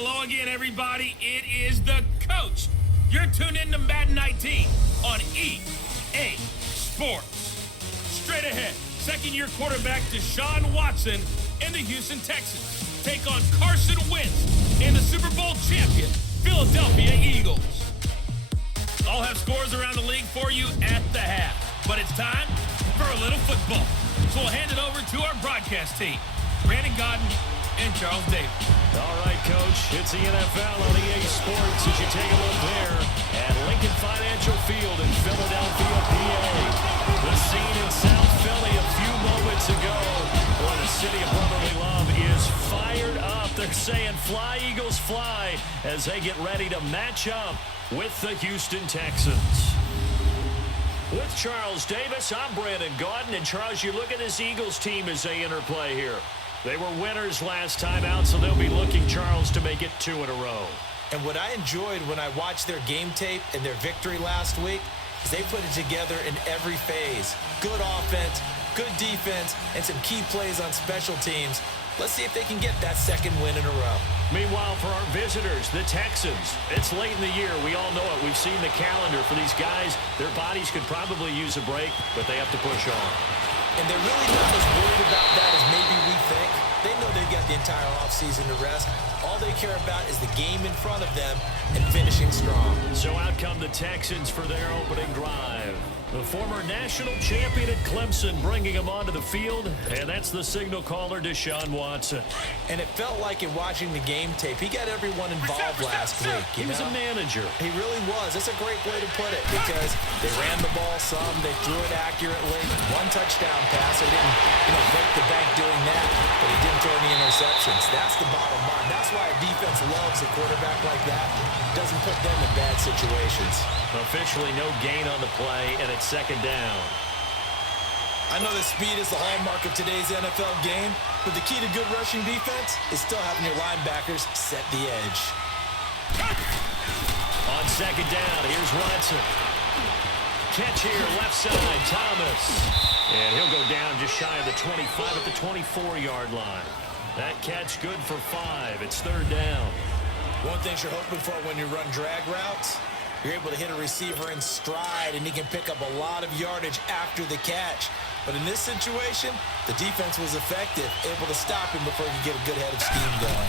Hello again, everybody. It is the coach. You're tuned in to Madden 19 on EA Sports. Straight ahead, second-year quarterback Deshaun Watson and the Houston Texans take on Carson Wentz and the Super Bowl champion Philadelphia Eagles. I'll have scores around the league for you at the half, but it's time for a little football. So we'll hand it over to our broadcast team, Brandon Godden and Charles Davis. All right, Coach, it's the NFL on EA Sports as you take a look there at Lincoln Financial Field in Philadelphia, PA. The scene in South Philly a few moments ago where the city of brotherly love is fired up. They're saying fly, Eagles, fly as they get ready to match up with the Houston Texans. With Charles Davis, I'm Brandon Godden. And, Charles, you look at this Eagles team as they interplay here. They were winners last time out, so they'll be looking, Charles, to make it 2 in a row. And what I enjoyed when I watched their game tape and their victory last week is they put it together in every phase. Good offense, good defense, and some key plays on special teams. Let's see if they can get that second win in a row. Meanwhile, for our visitors, the Texans, it's late in the year. We all know it. We've seen the calendar for these guys. Their bodies could probably use a break, but they have to push on. And they're really not as worried about that as maybe we think. They know they've got the entire offseason to rest. All they care about is the game in front of them and finishing strong. So out come the Texans for their opening drive. The former national champion at Clemson bringing him onto the field, and that's the signal caller, Deshaun Watson. And it felt like in watching the game tape, he got everyone involved last week. He was a manager. He really was. That's a great way to put it because they ran the ball some, they threw it accurately. One touchdown pass. They didn't, break the bank doing that, but he didn't throw any interceptions. That's the bottom line. That's why a defense loves a quarterback like that. Doesn't put them in bad situations. Officially no gain on the play, and it's second down. I know that speed is the hallmark of today's NFL game, but the key to good rushing defense is still having your linebackers set the edge. On second down, here's Watson. Catch here, left side, Thomas. And he'll go down just shy of the 25 at the 24-yard line. That catch good for 5. It's third down. One thing you're hoping for when you run drag routes, you're able to hit a receiver in stride, and he can pick up a lot of yardage after the catch. But in this situation, the defense was effective, able to stop him before he could get a good head of steam going.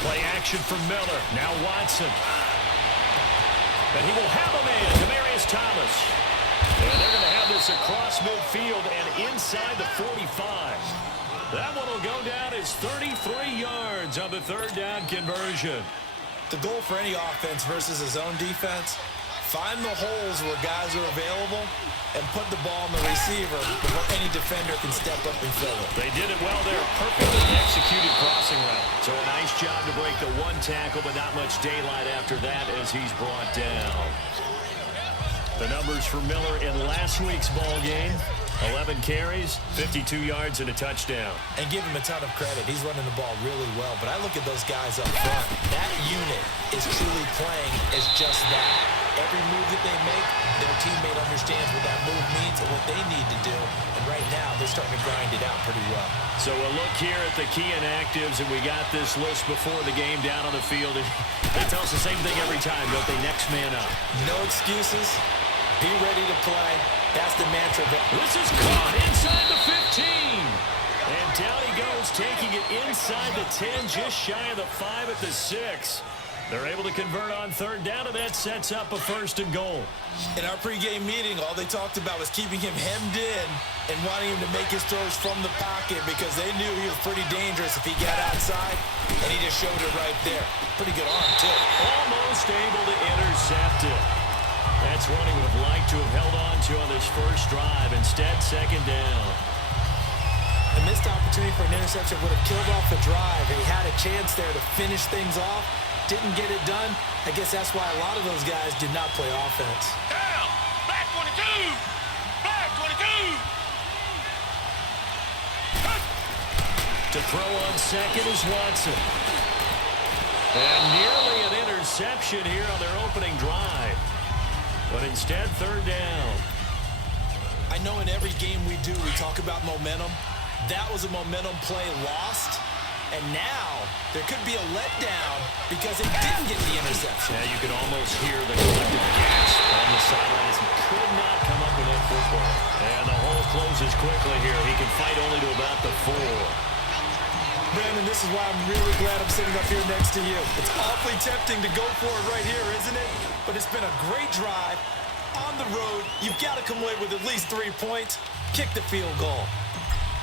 Play action for Miller. Now Watson. And he will have a man, Demaryius Thomas. And they're going to have this across midfield and inside the 45. That one will go down as 33 yards on the third down conversion. The goal for any offense versus his own defense, find the holes where guys are available and put the ball on the receiver before any defender can step up and fill it. They did it well there. Perfectly executed crossing route. So a nice job to break the one tackle, but not much daylight after that as he's brought down. The numbers for Miller in last week's ball game. 11 carries, 52 yards, and a touchdown. And give him a ton of credit. He's running the ball really well. But I look at those guys up front. That unit is truly playing as just that. Every move that they make, their teammate understands what that move means and what they need to do. And right now, they're starting to grind it out pretty well. So a look here at the key inactives, and we got this list before the game down on the field. They tell us the same thing every time, don't they? Next man up. No excuses. Be ready to play. That's the mantra. This is caught inside the 15. And down he goes, taking it inside the 10, just shy of the 5 at the 6. They're able to convert on third down, and that sets up a first and goal. In our pregame meeting, all they talked about was keeping him hemmed in and wanting him to make his throws from the pocket because they knew he was pretty dangerous if he got outside, and he just showed it right there. Pretty good arm, too. Almost able to intercept it. That's one he would have liked to have held on to on this first drive. Instead, second down. A missed opportunity for an interception would have killed off the drive. He had a chance there to finish things off. Didn't get it done. I guess that's why a lot of those guys did not play offense. Down! Back 22! Back 22! To throw on second is Watson. And nearly an interception here on their opening drive. But instead, third down. I know in every game we do, we talk about momentum. That was a momentum play lost. And now there could be a letdown because it didn't get the interception. Yeah, you could almost hear the collective gasp on the sidelines. He could not come up with that football. And the hole closes quickly here. He can fight only to about the 4. Brandon, this is why I'm really glad I'm sitting up here next to you. It's awfully tempting to go for it right here, isn't it? But it's been a great drive. On the road, you've got to come away with at least 3 points. Kick the field goal.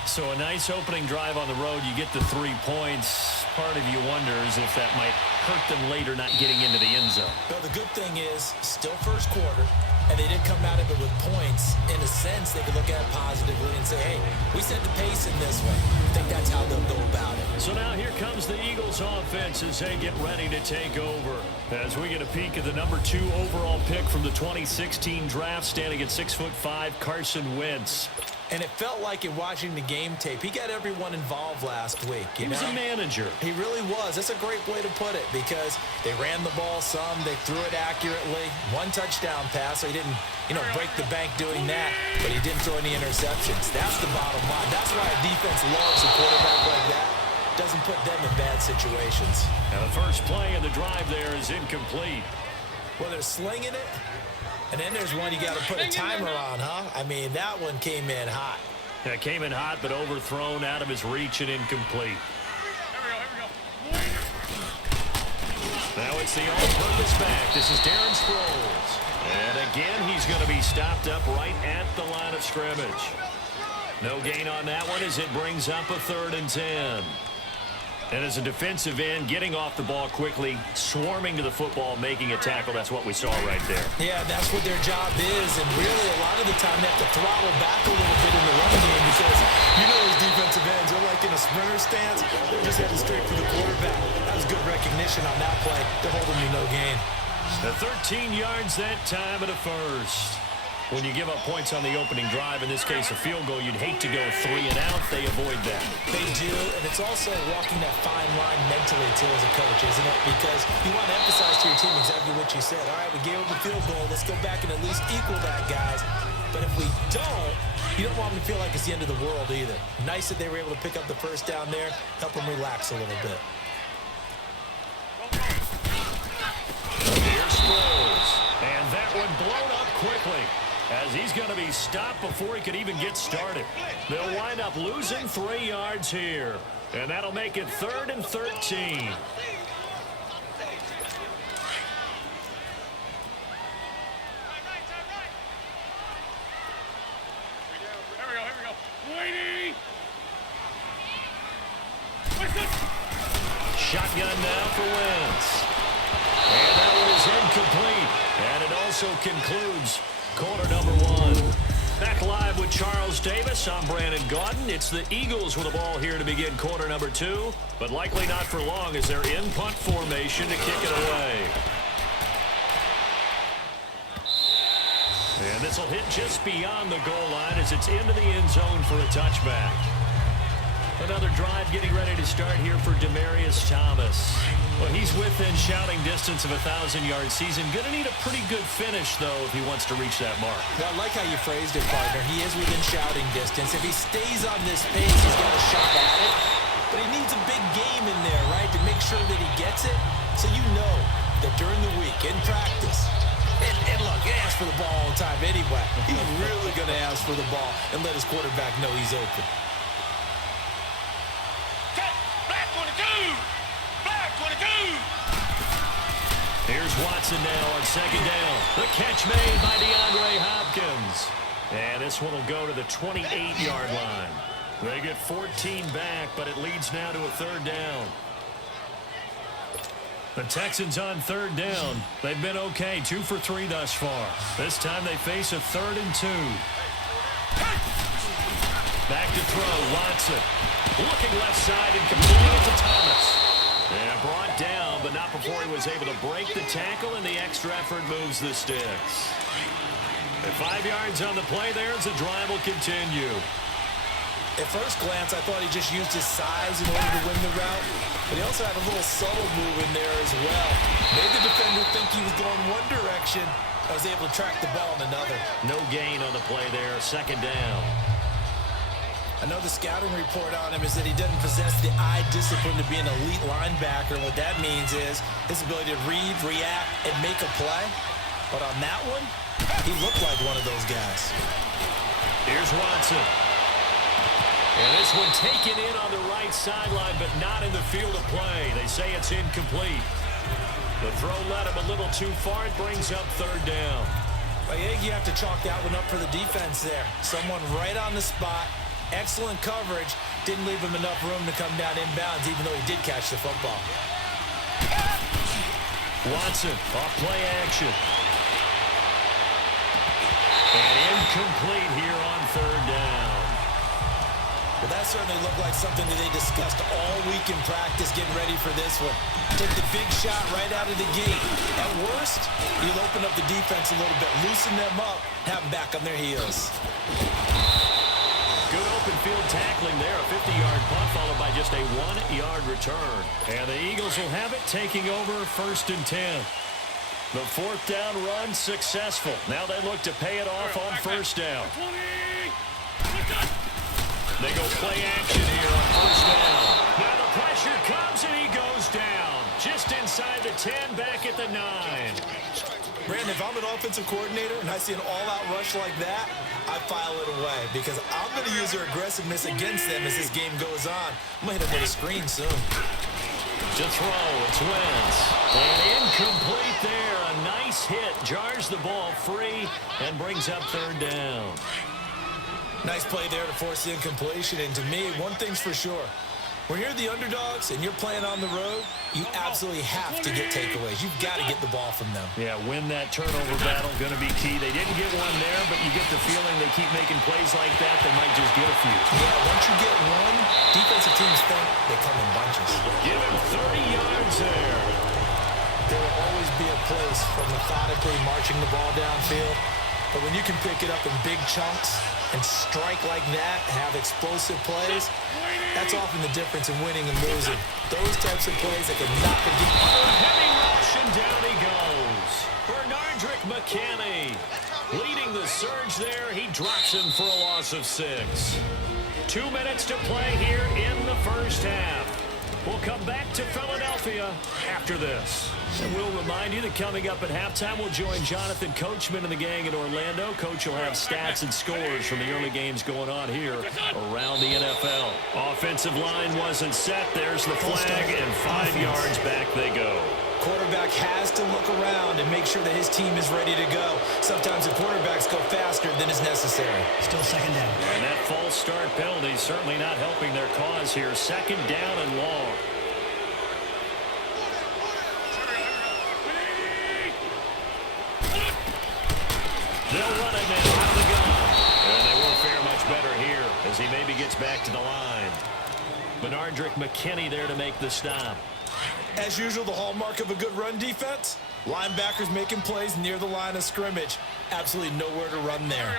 So a nice opening drive on the road. You get the 3 points. Part of you wonders if that might hurt them later not getting into the end zone. Well, the good thing is, still first quarter, and they did come out of it with points. In a sense, they could look at it positively and say, hey, we set the pace in this one. I think that's how they'll go about it. So now here comes the Eagles offense as they get ready to take over. As we get a peek at the number 2 overall pick from the 2016 draft, standing at 6'5", Carson Wentz. And it felt like in watching the game tape, he got everyone involved last week. He was a manager. He really was. That's a great way to put it because they ran the ball some, they threw it accurately. 1 touchdown pass, so he didn't, break the bank doing that, but he didn't throw any interceptions. That's the bottom line. That's why a defense loves a quarterback like that. Doesn't put them in bad situations. Now the first play of the drive there is incomplete. Well, they're slinging it. And then there's one you got to put a timer on, huh? I mean, that one came in hot. That came in hot, but overthrown, out of his reach and incomplete. Now it's the all-purpose back. This is Darren Sproles. And again, he's going to be stopped up right at the line of scrimmage. No gain on that one as it brings up a 3rd and 10. And as a defensive end, getting off the ball quickly, swarming to the football, making a tackle. That's what we saw right there. Yeah, that's what their job is. And really, a lot of the time, they have to throttle back a little bit in the run game because those defensive ends are like in a sprinter stance. They're just heading straight for the quarterback. That was good recognition on that play. They're holding you no gain. The 13 yards that time at a first. When you give up points on the opening drive, in this case a field goal, you'd hate to go 3 and out. They avoid that. They do, and it's also walking that fine line mentally, too, as a coach, isn't it? Because you want to emphasize to your team exactly what you said. All right, we gave up a field goal. Let's go back and at least equal that, guys. But if we don't, you don't want them to feel like it's the end of the world either. Nice that they were able to pick up the first down there, help them relax a little bit. Here's Sproles, and that one blown up quickly, as he's going to be stopped before he could even get started. They'll wind up losing 3 yards here, and that'll make it 3rd and 13. Shotgun now for Wentz. And that one is incomplete. And it also concludes quarter number 1. Back live with Charles Davis. I'm Brandon Gaudin. It's the Eagles with the ball here to begin quarter number 2, but likely not for long as they're in punt formation to kick it away. And this will hit just beyond the goal line as it's into the end zone for a touchback. Another drive getting ready to start here for Demaryius Thomas. Well, he's within shouting distance of a 1,000-yard season. Going to need a pretty good finish, though, if he wants to reach that mark. Well, I like how you phrased it, partner. He is within shouting distance. If he stays on this pace, he's got a shot at it. But he needs a big game in there, right, to make sure that he gets it. So you know that during the week, in practice, and look, he asks for the ball all the time anyway. He's really going to ask for the ball and let his quarterback know he's open. Here's Watson now on second down. The catch made by DeAndre Hopkins. And this one will go to the 28-yard line. They get 14 back, but it leads now to a 3rd down. The Texans on 3rd down. They've been okay, 2 for 3 thus far. This time they face a 3rd and 2. Back to throw, Watson. Looking left side and completing it to Thomas. And brought down, but not before he was able to break the tackle, and the extra effort moves the sticks. At 5 yards on the play there as the drive will continue. At first glance, I thought he just used his size in order to win the route, but he also had a little subtle move in there as well. Made the defender think he was going one direction. I was able to track the ball in another. No gain on the play there, 2nd down. I know the scouting report on him is that he doesn't possess the eye discipline to be an elite linebacker. And what that means is his ability to read, react, and make a play. But on that one, he looked like one of those guys. Here's Watson. And this one taken in on the right sideline, but not in the field of play. They say it's incomplete. The throw led him a little too far. It brings up third down. I think you have to chalk that one up for the defense there. Someone right on the spot. Excellent coverage. Didn't leave him enough room to come down inbounds, even though he did catch the football. Watson, off play action. And incomplete here on third down. Well, that certainly looked like something that they discussed all week in practice getting ready for this one. Take the big shot right out of the gate. At worst, you'll open up the defense a little bit, loosen them up, have them back on their heels. Good open field tackling there. A 50-yard punt followed by just a 1-yard return. And the Eagles will have it, taking over 1st and 10. The 4th down run successful. Now they look to pay it off on 1st down. They go play action here on 1st down. Now the pressure comes and he goes down. Just inside the 10, back at the 9. Brandon, if I'm an offensive coordinator and I see an all-out rush like that, I file it away because I'm going to use their aggressiveness against them as this game goes on. I'm going to hit them with a screen soon. To throw, it's Wentz. And incomplete there. A nice hit. Jars the ball free and brings up 3rd down. Nice play there to force the incompletion. And to me, one thing's for sure. When you're the underdogs and you're playing on the road, you absolutely have to get takeaways. You've got to get the ball from them. Yeah, win that turnover battle, going to be key. They didn't get one there, but you get the feeling they keep making plays like that, they might just get a few. Yeah, once you get one, defensive teams think they come in bunches. Give him 30 yards there. There will always be a place for methodically marching the ball downfield, but when you can pick it up in big chunks and strike like that, have explosive plays, that's often the difference in winning and losing. Those types of plays that can knock a game. Heavy rush, and down he goes. Bernardrick McKinney leading the surge there. He drops him for a loss of 6. 2 minutes to play here in the 1st half. We'll come back to Philadelphia after this. And we'll remind you that coming up at halftime, we'll join Jonathan Coachman and the gang in Orlando. Coach will have stats and scores from the early games going on here around the NFL. Offensive line wasn't set. There's the flag, and 5 yards back they go. Quarterback has to look around and make sure that his team is ready to go. Sometimes the quarterbacks go faster than is necessary. Still 2nd down. And that false start penalty certainly not helping their cause here. 2nd down and long. They'll run it now out of the gun. And they won't fare much better here as he maybe gets back to the line. Bernardrick McKinney there to make the stop. As usual, the hallmark of a good run defense, linebackers making plays near the line of scrimmage. Absolutely nowhere to run there.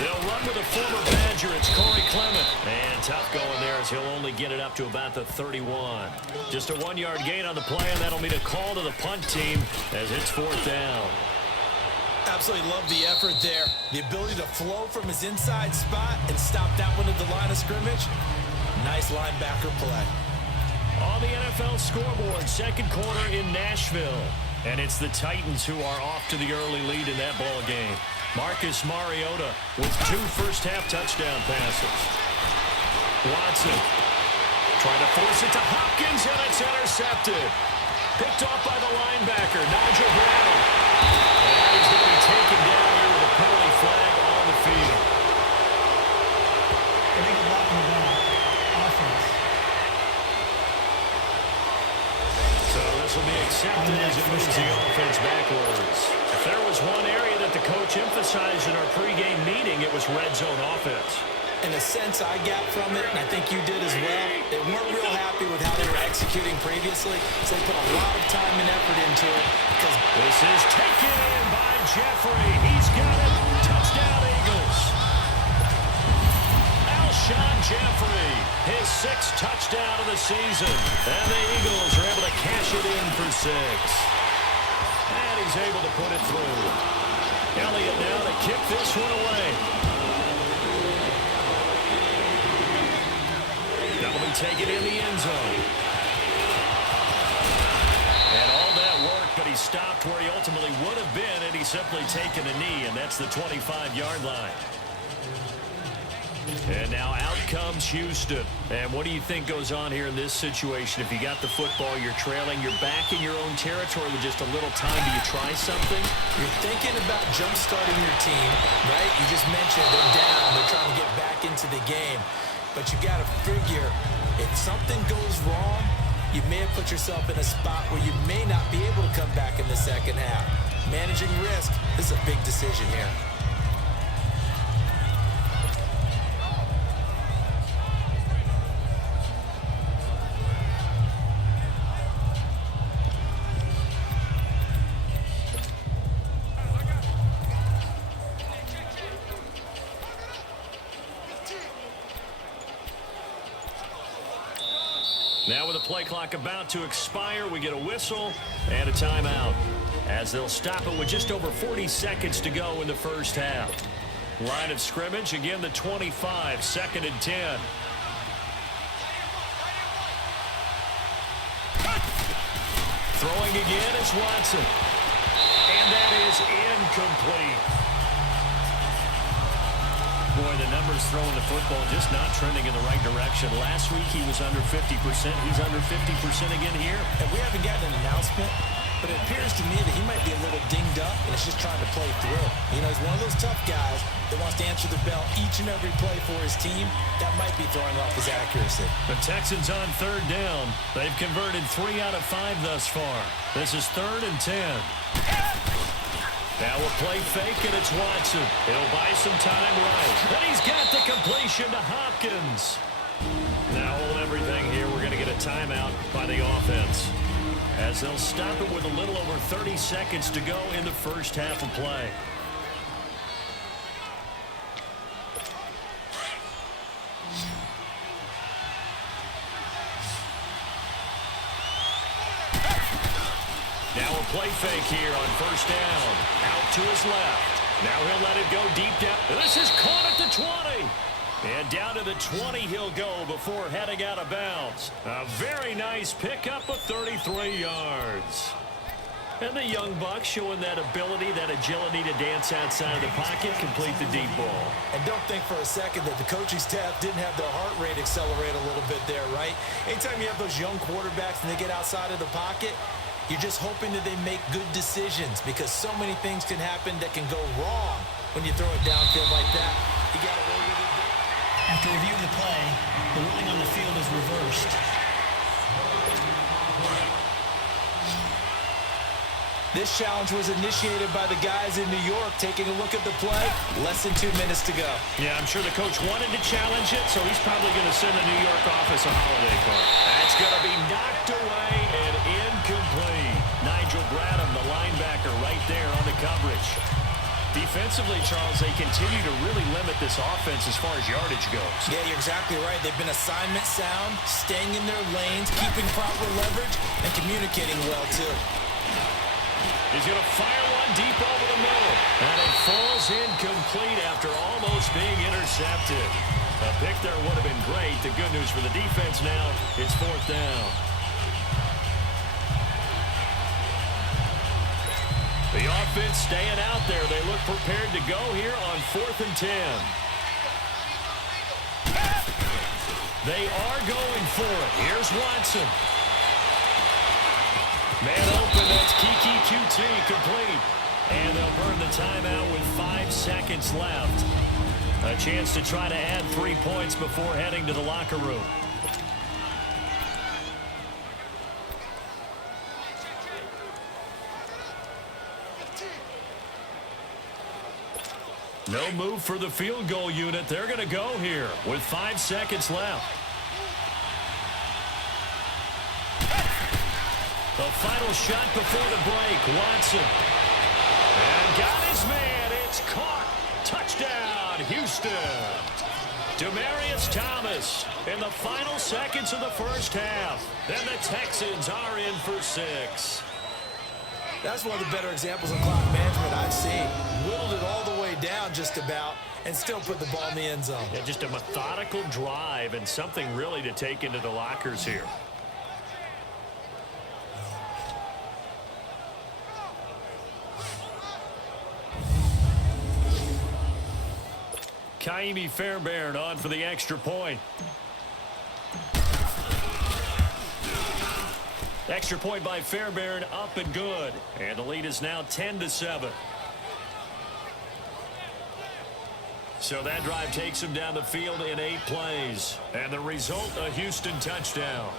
They'll run with a former Badger. It's Corey Clement. And tough going there as he'll only get it up to about the 31. Just a 1-yard gain on the play, and that'll mean a call to the punt team as it's 4th down. Absolutely love the effort there. The ability to flow from his inside spot and stop that one at the line of scrimmage. Nice linebacker play. On the NFL scoreboard, 2nd quarter in Nashville. And it's the Titans who are off to the early lead in that ball game. Marcus Mariota with 2 first-half touchdown passes. Watson trying to force it to Hopkins, and it's intercepted. Picked off by the linebacker, Nigel Brown. And he's going to be taken down here with a penalty flag on the field. I think a lot more than offense. So this will be accepted as it moves the offense backwards. If there was one area that the coach emphasized in our pregame meeting, it was red zone offense. In a sense, I got from it, and I think you did as well, they weren't real happy with how they were executing previously, so they put a lot of time and effort into it. Because this is taken in by Jeffrey. He's got it. Touchdown, Eagles. Alshon Jeffrey, his 6th touchdown of the season. And the Eagles are able to cash it in for 6. And he's able to put it through. Elliott now to kick this one away. That'll be taken in the end zone. And all that work, but he stopped where he ultimately would have been had he simply taken a knee, and that's the 25-yard line. And now out comes Houston. And what do you think goes on here in this situation? If you got the football, you're trailing, you're back in your own territory with just a little time. Do you try something? You're thinking about jump-starting your team, right? You just mentioned they're down. They're trying to get back into the game. But you got to figure, if something goes wrong, you may have put yourself in a spot where you may not be able to come back in the second half. Managing risk, this is a big decision here. Now with the play clock about to expire, we get a whistle and a timeout as they'll stop it with just over 40 seconds to go in the first half. Line of scrimmage, again the 25, 2nd and 10. Throwing again is Watson. And that is incomplete. Boy, the numbers throwing the football just not trending in the right direction. Last week he was under 50%. He's under 50% again here. And we haven't gotten an announcement, but it appears to me that he might be a little dinged up and is just trying to play through. You know, he's one of those tough guys that wants to answer the bell each and every play for his team. That might be throwing off his accuracy. The Texans on 3rd down. They've converted 3 out of 5 thus far. This is 3rd and 10. Now a play fake, and it's Watson. He'll buy some time right. And he's got the completion to Hopkins. Now hold everything here. We're going to get a timeout by the offense, as they'll stop it with a little over 30 seconds to go in the first half of play. Now a play fake here on 1st down. Out to his left. Now he'll let it go deep down. This is caught at the 20. And down to the 20 he'll go before heading out of bounds. A very nice pickup of 33 yards. And the young buck showing that ability, that agility to dance outside of the pocket, complete the deep ball. And don't think for a second that the coaching staff didn't have their heart rate accelerate a little bit there, right? Anytime you have those young quarterbacks and they get outside of the pocket, you're just hoping that they make good decisions, because so many things can happen that can go wrong when you throw it downfield like that. You got to roll with it. After review of the play, the ruling on the field is reversed. This challenge was initiated by the guys in New York. Taking a look at the play, less than 2 minutes to go. Yeah, I'm sure the coach wanted to challenge it, so he's probably going to send the New York office a holiday card. That's going to be knocked away and incomplete. Nigel Bradham, the linebacker, right there on the coverage. Defensively, Charles, they continue to really limit this offense as far as yardage goes. Yeah, you're exactly right. They've been assignment sound, staying in their lanes, keeping proper leverage, and communicating well, too. He's going to fire one deep over the middle. And it falls incomplete after almost being intercepted. A pick there would have been great. The good news for the defense now, it's 4th down. The offense staying out there. They look prepared to go here on 4th and 10. They are going for it. Here's Watson. Man open, that's Kiki QT complete. And they'll burn the timeout with 5 seconds left. A chance to try to add 3 points before heading to the locker room. No move for the field goal unit. They're going to go here with 5 seconds left. The final shot before the break, Watson. And got his man. It's caught. Touchdown, Houston. Demaryius Thomas in the final seconds of the first half. Then the Texans are in for 6. That's one of the better examples of clock management I've seen. Whittled it all the way down just about and still put the ball in the end zone. Yeah, just a methodical drive and something really to take into the lockers here. Kaimi Fairbairn on for the extra point. Extra point by Fairbairn, up and good. And the lead is now 10-7. So that drive takes him down the field in 8 plays. And the result, a Houston touchdown.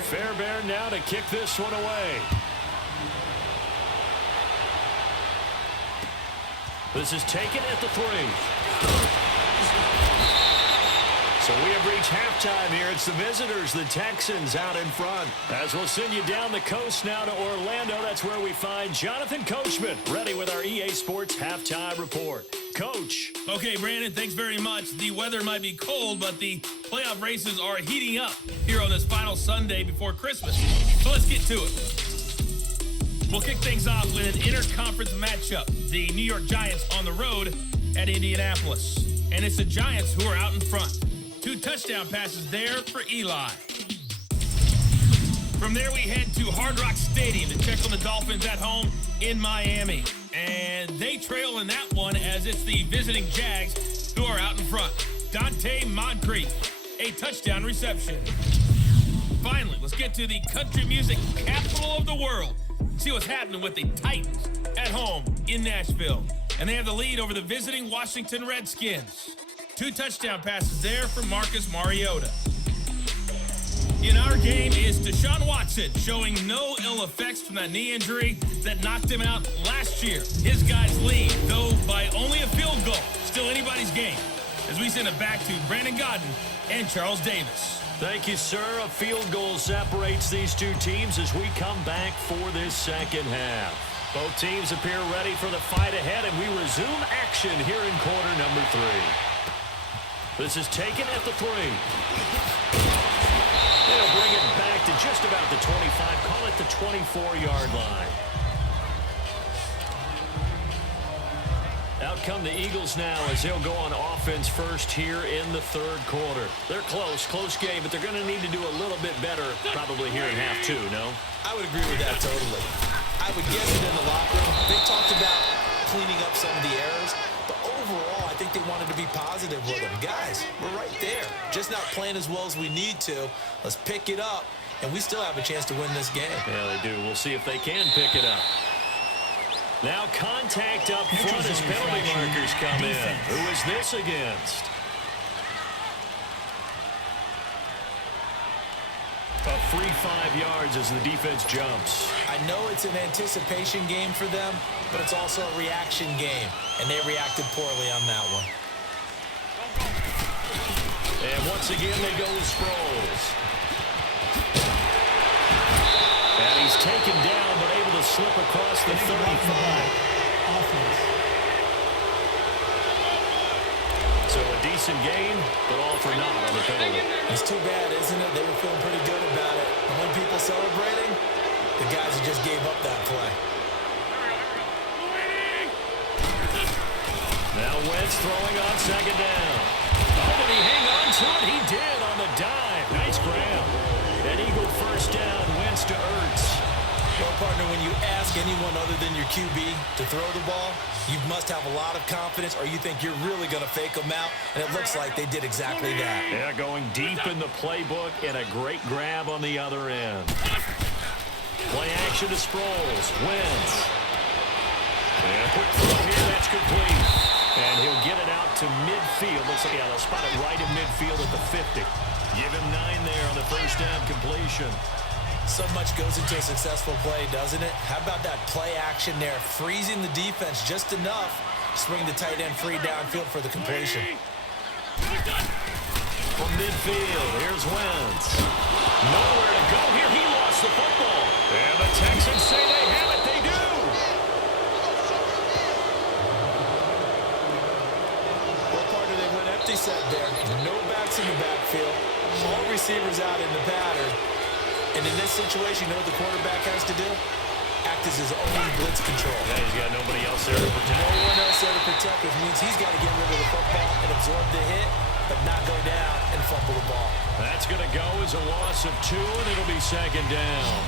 Fairbairn now to kick this one away. This is taken at the 3. So we have reached halftime here. It's the visitors, the Texans, out in front. As we'll send you down the coast now to Orlando. That's where we find Jonathan Coachman, ready with our EA Sports halftime report. Coach. Okay, Brandon, thanks very much. The weather might be cold, but the playoff races are heating up here on this final Sunday before Christmas. So let's get to it. We'll kick things off with an interconference matchup. The New York Giants on the road at Indianapolis. And it's the Giants who are out in front. 2 touchdown passes there for Eli. From there, we head to Hard Rock Stadium to check on the Dolphins at home in Miami. And they trail in that one as it's the visiting Jags who are out in front. Dante Moncrief, a touchdown reception. Finally, let's get to the country music capital of the world. See what's happening with the Titans at home in Nashville. And they have the lead over the visiting Washington Redskins. 2 touchdown passes there for Marcus Mariota. In our game is Deshaun Watson, showing no ill effects from that knee injury that knocked him out last year. His guys lead, though by only a field goal. Still anybody's game. As we send it back to Brandon Godden and Charles Davis. Thank you, sir. A field goal separates these 2 teams as we come back for this second half. Both teams appear ready for the fight ahead, and we resume action here in quarter number 3. This is taken at the 3. They'll bring it back to just about the 25. Call it the 24-yard line. Out come the Eagles now as they'll go on offense first here in the 3rd quarter. They're close game, but they're going to need to do a little bit better probably here in half 2, no? I would agree with that totally. I would guess it in the locker room. They talked about cleaning up some of the errors, but overall, I think they wanted to be positive with them. Guys, we're right there. Just not playing as well as we need to. Let's pick it up, and we still have a chance to win this game. Yeah, they do. We'll see if they can pick it up. Now contact up front as penalty markers come in. Who is this against? A free 5 yards as the defense jumps. I know it's an anticipation game for them, but it's also a reaction game, and they reacted poorly on that one. And once again, they go with Sproles. And he's taken down, but able to slip across the 35. So a decent game, but all for naught on the penalty. It's too bad, isn't it? They were feeling pretty good about it. And when people celebrating, the guys who just gave up that play. Now Wentz throwing on 2nd down. Oh, did he hang on to it? He did on the dive. Nice grab. An Eagle first down, Wentz to Ertz. Well, partner, when you ask anyone other than your QB to throw the ball, you must have a lot of confidence or you think you're really going to fake them out, and it looks like they did exactly that. Yeah, going deep in the playbook and a great grab on the other end. Play action to Sproles. Wentz. And a quick throw here, that's complete. And he'll get it out to midfield. Looks like, yeah, they'll spot it right in midfield at the 50. Give him 9 there on the first down completion. So much goes into a successful play, doesn't it? How about that play action there? Freezing the defense just enough to swing the tight end free downfield for the completion. From midfield, here's Wentz. Nowhere to go here. He lost the football. And the Texans say they have it. They do. receivers out in the pattern. And in this situation, you know what the quarterback has to do? Act as his own blitz control. Yeah, he's got nobody else there to protect. No one else there to protect, which means he's got to get rid of the football and absorb the hit, but not go down and fumble the ball. That's going to go as a loss of 2, and it'll be second down.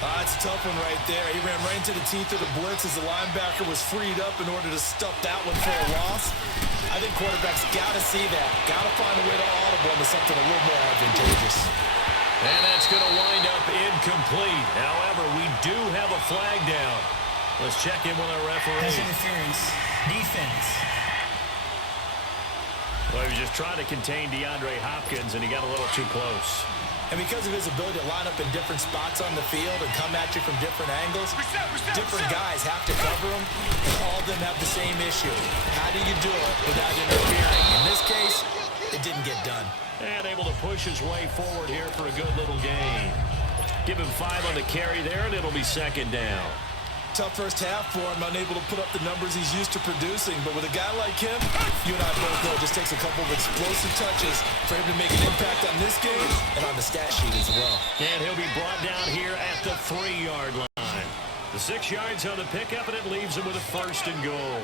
That's a tough one right there. He ran right into the teeth of the blitz as the linebacker was freed up in order to stuff that one for a loss. I think quarterbacks got to see that. Got to find a way to audible into something a little more advantageous. And that's going to wind up incomplete. However, we do have a flag down. Let's check in with our referee. Pass interference. Defense. Well, he was just trying to contain DeAndre Hopkins, and he got a little too close. And because of his ability to line up in different spots on the field and come at you from different angles, different guys have to cover him, and all of them have the same issue. How do you do it without interfering? In this case, it didn't get done. And able to push his way forward here for a good little gain. Give him 5 on the carry there, and it'll be second down. Tough first half for him, unable to put up the numbers he's used to producing. But with a guy like him, you and I both know it just takes a couple of explosive touches for him to make an impact on this game and on the stat sheet as well. And he'll be brought down here at the 3-yard line. The 6 yards on the pickup, and it leaves him with a 1st and goal.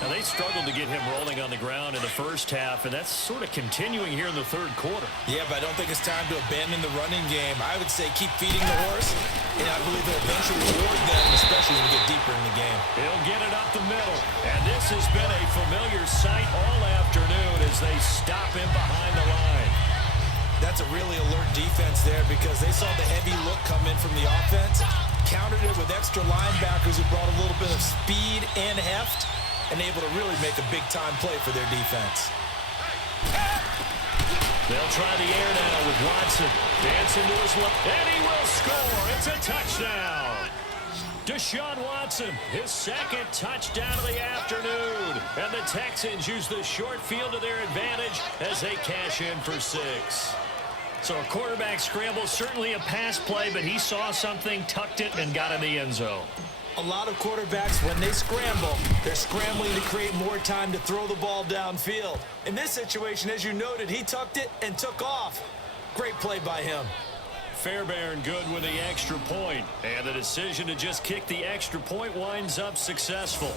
Now, they struggled to get him rolling on the ground in the first half, and that's sort of continuing here in the third quarter. Yeah, but I don't think it's time to abandon the running game. I would say keep feeding the horse, and I believe they'll eventually reward them, especially as we get deeper in the game. He'll get it up the middle, and this has been a familiar sight all afternoon as they stop him behind the line. That's a really alert defense there because they saw the heavy look come in from the offense, countered it with extra linebackers who brought a little bit of speed and heft, and able to really make a big-time play for their defense. They'll try the air now with Watson. Dancing to his left, and he will score. It's a touchdown. Deshaun Watson, his 2nd touchdown of the afternoon. And the Texans use the short field to their advantage as they cash in for 6. So a quarterback scramble, certainly a pass play, but he saw something, tucked it, and got in the end zone. A lot of quarterbacks, when they scramble, they're scrambling to create more time to throw the ball downfield. In this situation, as you noted, he tucked it and took off. Great play by him. Fairbairn good with the extra point, and the decision to just kick the extra point winds up successful.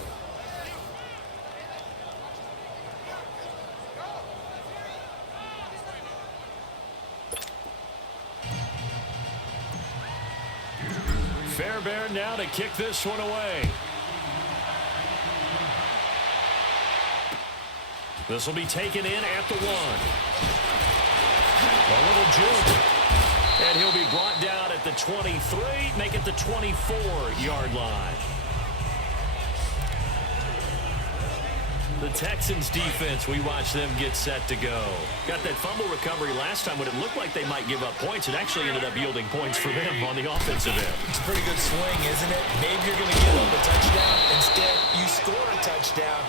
Fairbairn now to kick this one away. This will be taken in at the 1. A little juke. And he'll be brought down at the 23, make it the 24-yard line. The Texans defense, we watch them get set to go. Got that fumble recovery last time when it looked like they might give up points. It actually ended up yielding points for them on the offensive end. It's a pretty good swing, isn't it? Maybe you're going to give up a touchdown. Instead, you score a touchdown.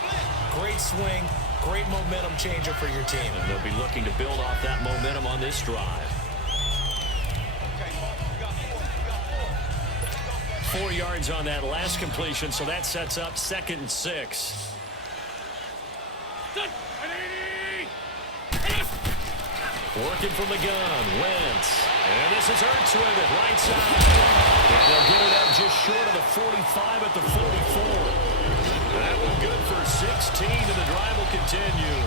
Great swing, great momentum changer for your team. And they'll be looking to build off that momentum on this drive. 4 yards on that last completion, so that sets up 2nd and 6. Working from the gun, Wentz. And this is Ertz with it, right side. And they'll get it up just short of the 45 at the 44. That one good for 16, and the drive will continue.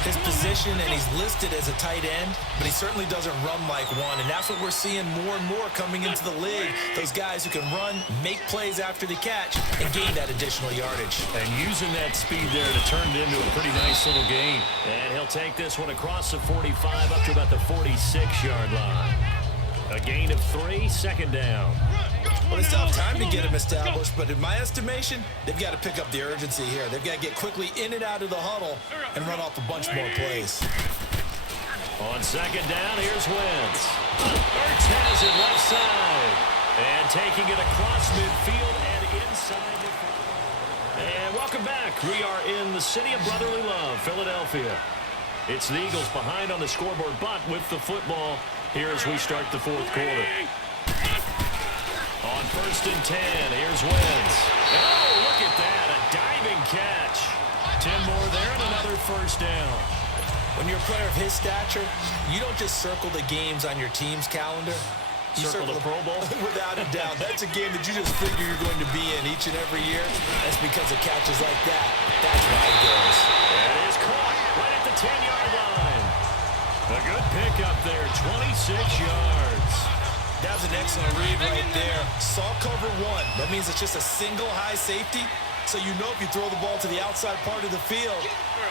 His position, and he's listed as a tight end, but he certainly doesn't run like one, and that's what we're seeing more and more coming into the league. Those guys who can run, make plays after the catch, and gain that additional yardage. And using that speed there to turn it into a pretty nice little gain. And he'll take this one across the 45 up to about the 46-yard line. A gain of 3, 2nd down. Well, they still have time to get him established, but in my estimation, they've got to pick up the urgency here. They've got to get quickly in and out of the huddle and run off a bunch more plays. On 2nd down, here's Wentz. Ertz has it left side. And taking it across midfield and inside the field. And welcome back. We are in the city of brotherly love, Philadelphia. It's the Eagles behind on the scoreboard, but with the football here as we start the 4th quarter. On 1st and 10, here's Wentz. Oh, look at that, a diving catch. 10 more there and another 1st down. When you're a player of his stature, you don't just circle the games on your team's calendar. You circle the Pro Bowl? Without a doubt. That's a game that you just figure you're going to be in each and every year. That's because of catches like that. That's why he goes. That is caught right at the 10-yard line. A good pickup there, 26 yards. That was an excellent read right there. Saw cover one. That means it's just a single high safety. So you know if you throw the ball to the outside part of the field,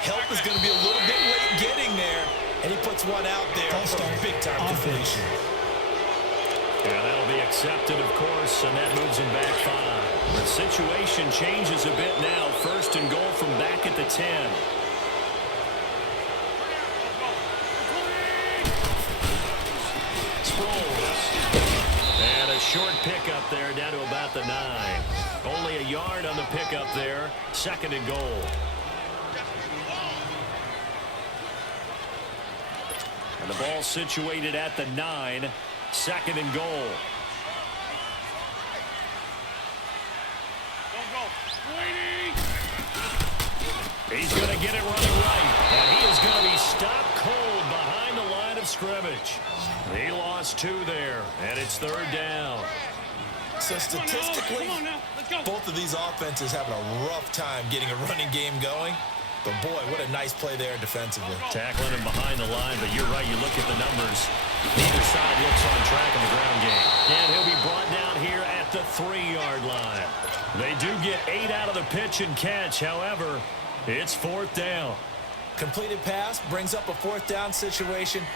help is going to be a little bit late getting there. And he puts one out there for a big-time completion. Yeah, that'll be accepted, of course, and that moves him back 5. The situation changes a bit now. First and goal from back at the 10. Sproles. And a short pickup there down to about the 9. Only a yard on the pickup there. Second and goal. And the ball situated at the 9. Second and goal. He's going to get it running right. And he is going to be stopped cold behind the line of scrimmage. He lost 2 there, and it's third down. So statistically, both of these offenses having a rough time getting a running game going. But, boy, what a nice play there defensively. Tackling him behind the line, but you're right. You look at the numbers. Neither side looks on track in the ground game. And he'll be brought down here at the 3-yard line. They do get 8 out of the pitch and catch. However, it's fourth down. Completed pass brings up a fourth down situation.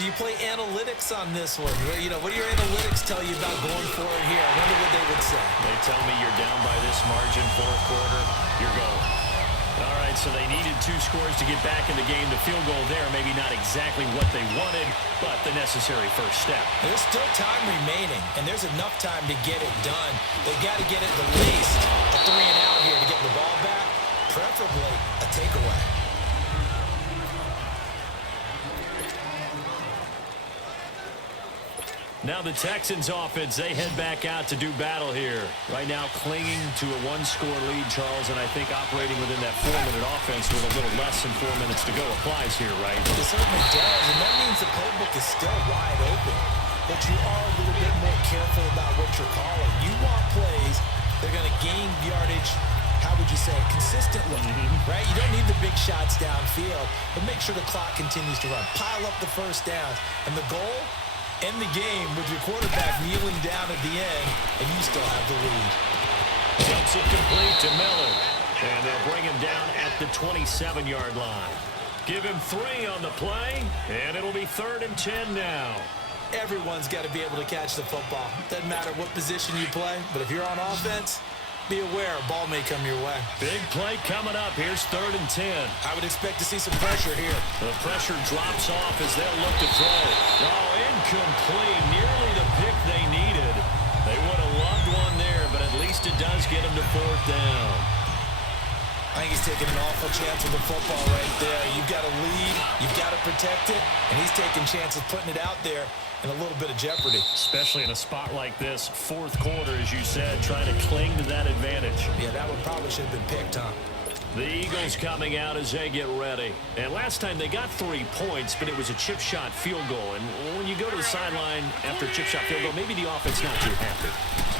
Do you play analytics on this one? You know, what do your analytics tell you about going for it here? I wonder what they would say. They tell me you're down by this margin, fourth quarter, you're going. All right, so they needed 2 scores to get back in the game. The field goal there, maybe not exactly what they wanted, but the necessary first step. There's still time remaining, and there's enough time to get it done. They've got to get it at least a 3 and out here to get the ball back, preferably a takeaway. Now the Texans offense, they head back out to do battle here. Right now clinging to a 1-score lead, Charles, and I think operating within that 4-minute offense with a little less than 4 minutes to go applies here, right? It certainly does, and that means the playbook is still wide open. But you are a little bit more careful about what you're calling. You want plays that are going to gain yardage, how would you say, consistently, right? You don't need the big shots downfield, but make sure the clock continues to run. Pile up the first downs, and the goal, end the game with your quarterback kneeling down at the end, and you still have the lead. Jumps it complete to Miller, and they'll bring him down at the 27-yard line. Give him 3 on the play, and it'll be 3rd and 10 now. Everyone's got to be able to catch the football. Doesn't matter what position you play, but if you're on offense, be aware a ball may come your way. Big play coming up. Here's 3rd and 10. I would expect to see some pressure here. The pressure drops off as they'll look to throw. Oh, incomplete. Nearly the pick they needed. They would have loved one there, but at least it does get them to 4th down. I think he's taking an awful chance with the football right there. You've got to lead. You've got to protect it. And he's taking chances putting it out there in a little bit of jeopardy. Especially in a spot like this, 4th quarter, as you said, trying to cling to that advantage. Yeah, that one probably should have been picked, huh? The Eagles coming out as they get ready. And last time they got 3 points, but it was a chip shot field goal. And when you go to the sideline after a chip shot field goal, maybe the offense not too happy.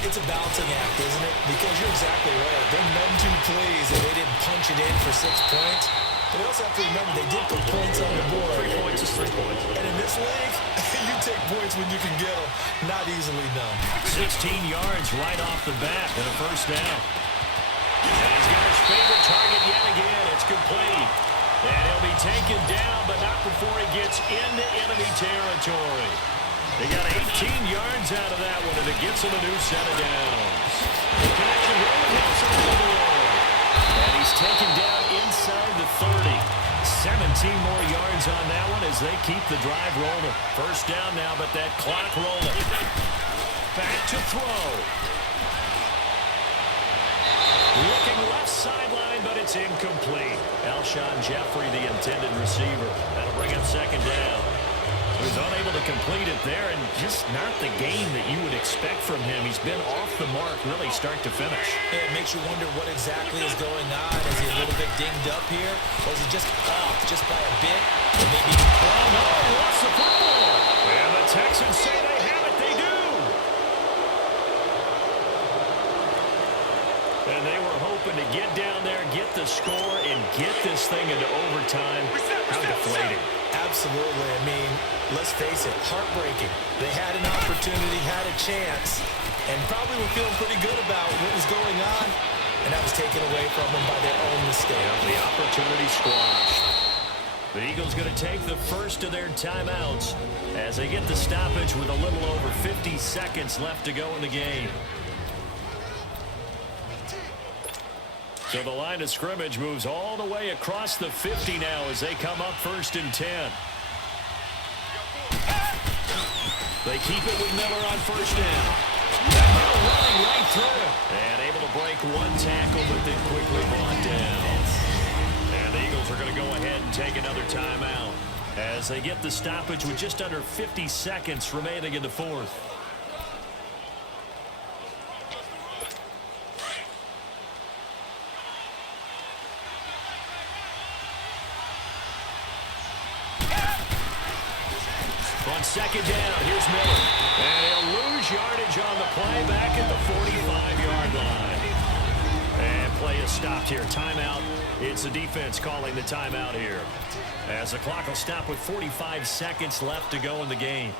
It's a balancing act, isn't it? Because you're exactly right. They're none too pleased that they didn't punch it in for 6 points. But they also have to remember they did put points on the board. 3 points is 3 points. And in this league, you take points when you can get them. Not easily done. 16 yards right off the bat and a first down. And he's got his favorite target yet again. It's complete. And he'll be taken down, but not before he gets into enemy territory. They got 18 yards out of that one, and it gets him a new set of downs. The connection really helps him to the roll. And he's taken down inside the 30. 17 more yards on that one as they keep the drive rolling. First down now, but that clock rolling. Back to throw. Looking left sideline, but it's incomplete. Alshon Jeffrey, the intended receiver. That'll bring up second down. He was unable to complete it there, and just not the game that you would expect from him. He's been off the mark really start to finish. It makes you wonder what exactly is going on. Is he a little bit dinged up here? Or is he just off just by a bit? Or maybe... Oh, no, he lost the football. And the Texans say they have it. They do. And they were hoping to get down there, get the score, and get this thing into overtime. How deflating. Absolutely. I mean, let's face it, heartbreaking. They had an opportunity, had a chance, and probably were feeling pretty good about what was going on, and that was taken away from them by their own mistake. The opportunity squashed. The Eagles going to take the first of their timeouts as they get the stoppage with a little over 50 seconds left to go in the game. So the line of scrimmage moves all the way across the 50 now as they come up 1st and 10. They keep it with Miller on 1st down. Running right through. And able to break one tackle, but then quickly brought down. And the Eagles are going to go ahead and take another timeout as they get the stoppage with just under 50 seconds remaining in the 4th. On 2nd down, here's Miller. And he'll lose yardage on the play back at the 45-yard line. And play is stopped here. Timeout. It's the defense calling the timeout here. As the clock will stop with 45 seconds left to go in the game.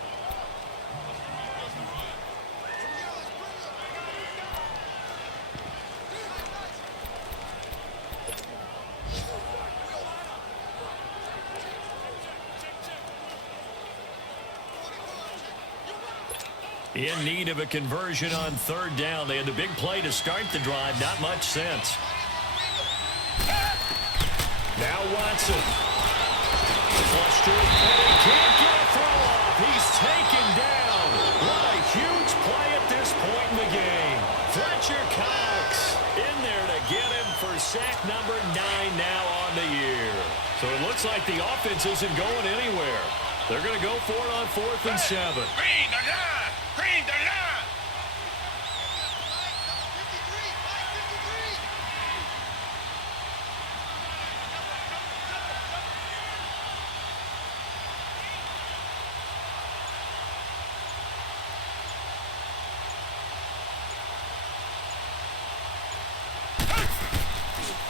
In need of a conversion on 3rd down. They had the big play to start the drive. Not much sense. Now Watson. Flush to it. And he can't get a throw off. He's taken down. What a huge play at this point in the game. Fletcher Cox in there to get him for sack number 9 now on the year. So it looks like the offense isn't going anywhere. They're going to go for it on 4th and 7. Green the line! Green the line!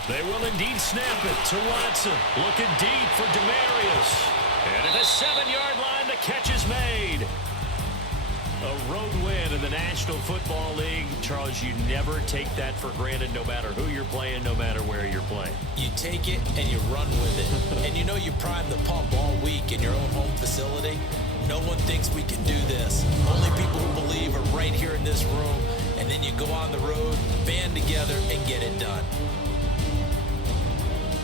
They will indeed snap it to Watson. Looking deep for Demarius. And at the 7-yard line, the catch is made. A road win in the National Football League. Charles, you never take that for granted no matter who you're playing, no matter where you're playing. You take it and you run with it. And you know you prime the pump all week in your own home facility. No one thinks we can do this. Only people who believe are right here in this room. And then you go on the road, band together, and get it done.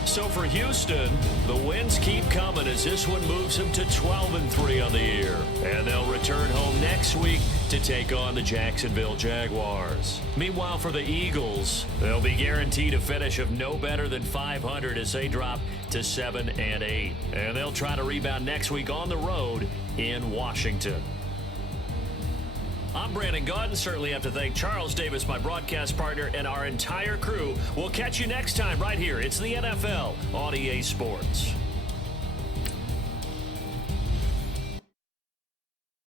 So for Houston, the wins keep coming as this one moves them to 12-3 on the year. And they'll return home next week to take on the Jacksonville Jaguars. Meanwhile, for the Eagles, they'll be guaranteed a finish of no better than 500 as they drop to 7-8. And they'll try to rebound next week on the road in Washington. I'm Brandon Gaudin. Certainly have to thank Charles Davis, my broadcast partner, and our entire crew. We'll catch you next time right here. It's the NFL on EA Sports.